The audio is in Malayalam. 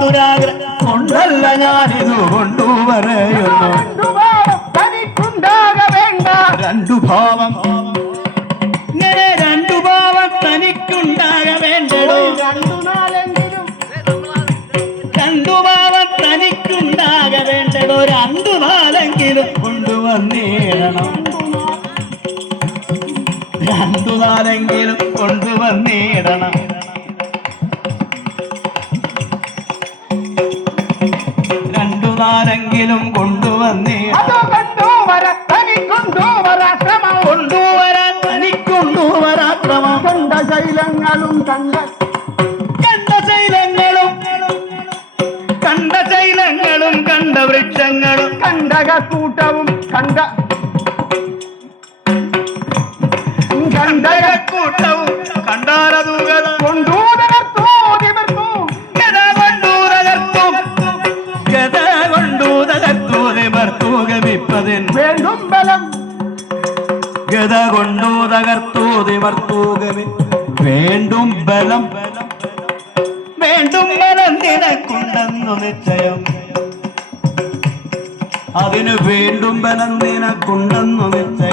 ദുരാഗ്ര കൊണ്ടല്ല ഞാനിതു കൊണ്ടുപറയുന്നു തനിക്കുണ്ടാക വേണ്ട രണ്ടു ഭാവം ഇങ്ങനെ രണ്ടു ഭാവം തനിക്കുണ്ടാക വേണ്ടടോ രണ്ടു ഭാവം തനിക്കുണ്ടാക വേണ്ടടോ രണ്ടു നാലെങ്കിലും കൊണ്ടുവന്നേടണം രണ്ടു നാലെങ്കിലും കൊണ്ടുവന്നേടണം രണ്ടു നാലെങ്കിലും കൊണ്ടുവന്നേടണം കൊണ്ടുവരാൻ തനിക്കൊണ്ടുവരാക്രമം കണ്ട ശൈലങ്ങളും കണ്ട ശൈലങ്ങളും കണ്ട വൃക്ഷങ്ങളും കണ്ടകൂട്ടവും കണ്ടകൂട്ടവും കണ്ടാരതൂകത കൊണ്ടൂതകർത്തു ഗത കൊണ്ടൂതകർത്തു നിവർത്തൂകമിപ്പതിൻ വേണ്ടും ബലം ഗത കൊണ്ടു തകർത്തു നിവർത്തൂകമി വേണ്ടും ബലം നിനക്കുണ്ടെന്നു നിശ്ചയം അതിന് വേണ്ടും ബലം നിനക്കുണ്ടെന്നു നിശ്ചയം